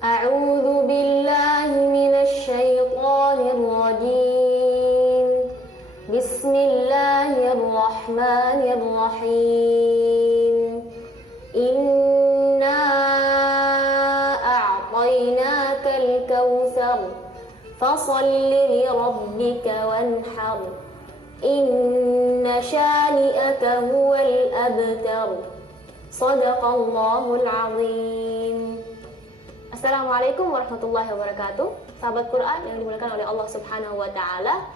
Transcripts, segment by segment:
A'udzu billahi minasy syaithanir rajim. Bismillahirrahmanirrahim. Inna a'tainakal kautsar fasholli lirabbika wanhar. Inna syani'aka huwal abtar. Shadaqallahul azim. Assalamualaikum warahmatullahi wabarakatuh. Sahabat Quran yang dimuliakan oleh Allah Subhanahu wa taala.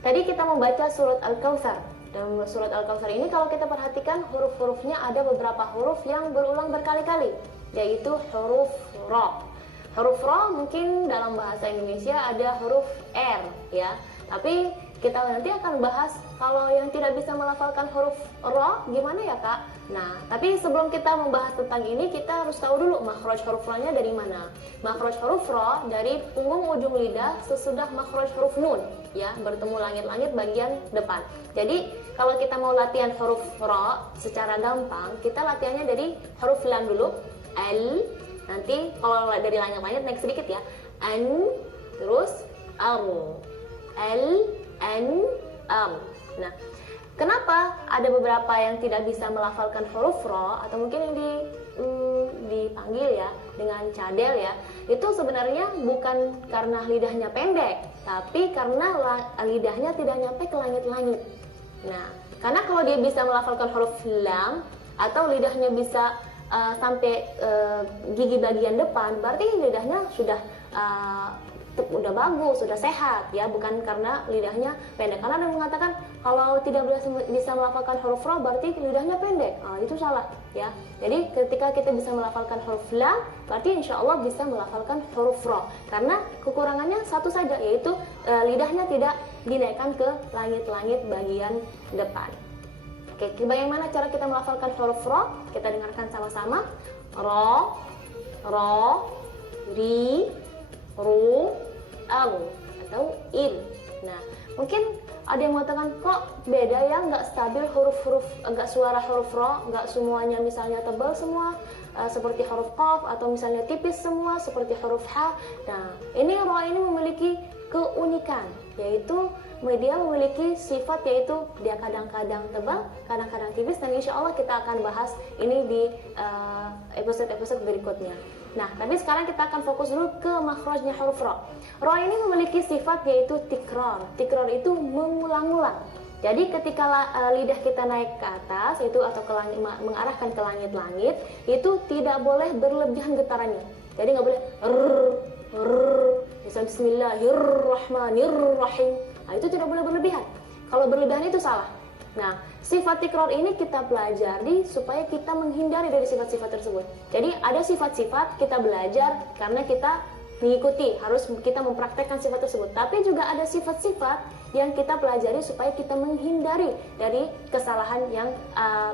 Tadi kita membaca surat Al-Kautsar. Dalam surat Al-Kautsar ini kalau kita perhatikan huruf-hurufnya ada beberapa huruf yang berulang berkali-kali, yaitu huruf ra. Huruf ra mungkin dalam bahasa Indonesia ada huruf R ya. Tapi kita nanti akan bahas kalau yang tidak bisa melafalkan huruf ra gimana ya Kak? Nah, tapi sebelum kita membahas tentang ini, kita harus tahu dulu makhraj huruf ra-nya dari mana. Makhraj huruf ra dari punggung ujung lidah sesudah makhraj huruf nun, ya, bertemu langit-langit bagian depan. Jadi, kalau kita mau latihan huruf ra secara gampang, kita latihannya dari huruf lam dulu, al, nanti kalau dari langit-langit naik sedikit ya, an, terus al, an, am. Nah, kenapa ada beberapa yang tidak bisa melafalkan huruf ra atau mungkin yang dipanggil ya dengan cadel ya, itu sebenarnya bukan karena lidahnya pendek, tapi karena lidahnya tidak nyampe ke langit-langit. Nah, karena kalau dia bisa melafalkan huruf lam atau lidahnya bisa sampai gigi bagian depan, berarti lidahnya sudah udah bagus, sudah sehat ya, bukan karena lidahnya pendek. Karena ada yang mengatakan kalau tidak bisa melafalkan huruf ra berarti lidahnya pendek. Itu salah ya. Jadi ketika kita bisa melafalkan huruf lam, berarti insya Allah bisa melafalkan huruf ra. Karena kekurangannya satu saja, yaitu lidahnya tidak dinaikkan ke langit-langit bagian depan. Oke, bagaimana cara kita melafalkan huruf ra? Kita dengarkan sama-sama. Ra, ri, ru, al atau il. Nah, mungkin ada yang mengatakan kok beda ya, nggak stabil huruf-huruf, nggak suara huruf ra, nggak semuanya misalnya tebal semua seperti huruf qaf, atau misalnya tipis semua seperti huruf ha. Nah, ini ra ini memiliki keunikan, yaitu dia memiliki sifat, yaitu dia kadang-kadang tebal, kadang-kadang tipis, dan insya Allah kita akan bahas ini di episode-episode berikutnya. Nah, tapi sekarang kita akan fokus dulu ke makhrajnya huruf ra. Ra ini memiliki sifat yaitu tikrar. Tikrar itu mengulang-ulang. Jadi ketika lidah kita naik ke atas itu atau ke langit, mengarahkan ke langit-langit, itu tidak boleh berlebihan getarannya. Jadi nggak boleh misalnya bismillahirrahmanirrahim. Nah, itu tidak boleh berlebihan. Kalau berlebihan itu salah. Nah, sifat tikrar ini kita pelajari supaya kita menghindari dari sifat-sifat tersebut. Jadi ada sifat-sifat kita belajar karena kita mengikuti, harus kita mempraktekkan sifat tersebut. Tapi juga ada sifat-sifat yang kita pelajari supaya kita menghindari dari kesalahan yang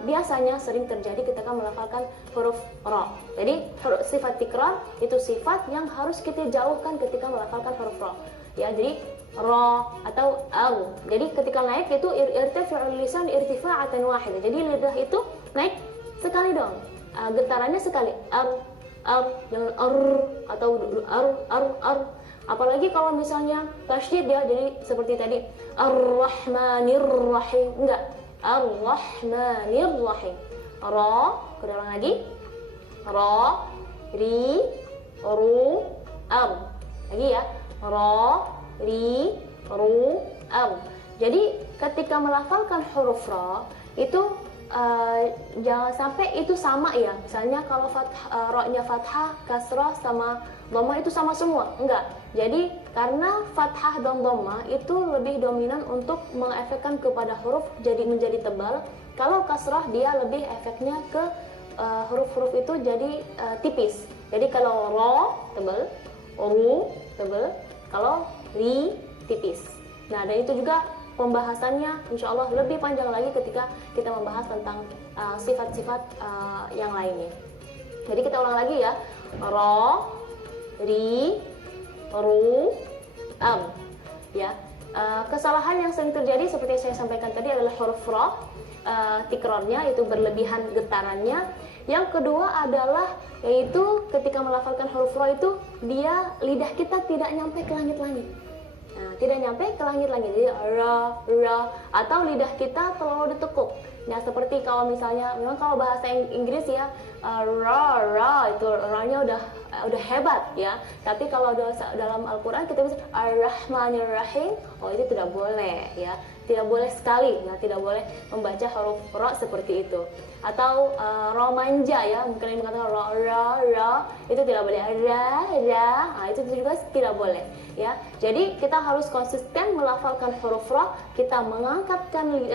biasanya sering terjadi ketika melafalkan huruf ra. Jadi sifat tikrar itu sifat yang harus kita jauhkan ketika melafalkan huruf ra. Ya, jadi ra atau al. Jadi ketika naik itu irtifa'ul lisan irtifa'atan wahidah. Jadi lidah itu naik sekali dong. Getarannya sekali. Jangan atau ar. Apalagi kalau misalnya tasydid ya, jadi seperti tadi ar-rahmanir-rahim, enggak, ar-rahmanir-rahim. Ra, kedua lagi. Ra, ri, ru, am. Lagi ya. Ra, ri, ru, am. Jadi ketika melafalkan huruf ra itu jangan sampai itu sama ya. Misalnya kalau ra-nya fathah, kasrah sama dhamma itu sama semua. Enggak. Jadi karena fathah dan dhamma itu lebih dominan untuk mengefekkan kepada huruf jadi menjadi tebal. Kalau kasrah dia lebih efeknya ke huruf-huruf itu jadi tipis. Jadi kalau ra tebal, ru tebal, kalau ri tipis. Nah, dan itu juga pembahasannya insya Allah lebih panjang lagi ketika kita membahas tentang sifat-sifat yang lainnya. Jadi kita ulang lagi ya. Ra, ri, ru, am. Ya. Kesalahan yang sering terjadi seperti yang saya sampaikan tadi adalah huruf ra, tikrarnya itu berlebihan getarannya. Yang kedua adalah yaitu ketika melafalkan huruf ra itu lidah kita tidak nyampe ke langit-langit. Nah, tidak nyampe ke langit-langit. Jadi ra, atau lidah kita terlalu ditekuk. Nah, seperti kalau misalnya memang kalau bahasa Inggris ya ra itu ra-nya udah hebat ya. Tapi kalau dalam Al-Qur'an kita bisa Ar-Rahmanir Rahim, itu tidak boleh ya. Tidak boleh sekali. Nah, tidak boleh membaca huruf ra seperti itu. Atau ra manja ya, mungkin yang mengatakan ra itu tidak boleh. Ra, nah, itu juga tidak boleh ya. Jadi kita harus konsisten melafalkan huruf ra, kita mengangkatkan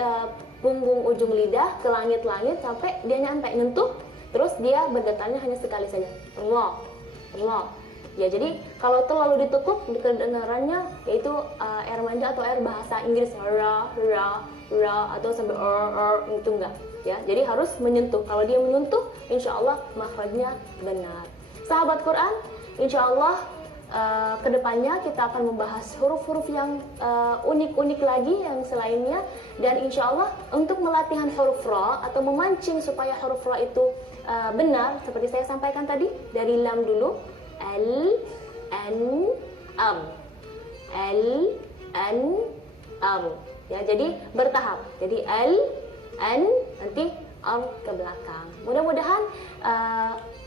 punggung ujung lidah ke langit-langit sampai dia nyampe nyentuh, terus dia bergetarnya hanya sekali saja. Allah. Ya, jadi kalau terlalu ditekuk kedengarannya yaitu R manja atau R bahasa Inggris ra atau sampai itu enggak ya. Jadi harus menyentuh. Kalau dia menyentuh, insya Allah makhrajnya benar. Sahabat Quran, insya Allah kedepannya kita akan membahas huruf-huruf yang unik-unik lagi yang selainnya, dan insya Allah untuk melatihan huruf ra atau memancing supaya huruf ra itu benar seperti saya sampaikan tadi, dari lam dulu, al, an, am, al, an, am ya. Jadi bertahap, jadi al, an, nanti am ke belakang. Mudah-mudahan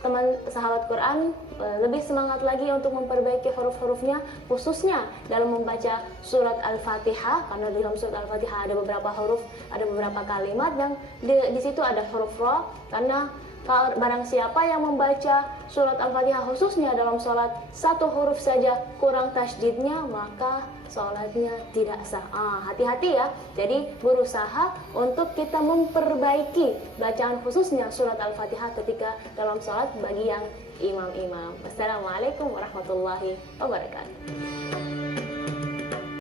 teman sahabat Quran lebih semangat lagi untuk memperbaiki huruf-hurufnya, khususnya dalam membaca surat Al-Fatihah, karena dalam surat Al-Fatihah ada beberapa huruf, ada beberapa kalimat yang di situ ada huruf ra. Karena barang siapa yang membaca surat Al-Fatihah khususnya dalam sholat satu huruf saja kurang tasydidnya, maka sholatnya tidak sah. Hati-hati ya. Jadi berusaha untuk kita memperbaiki bacaan khususnya surat Al-Fatihah ketika dalam sholat bagi yang imam-imam. Wassalamualaikum warahmatullahi wabarakatuh.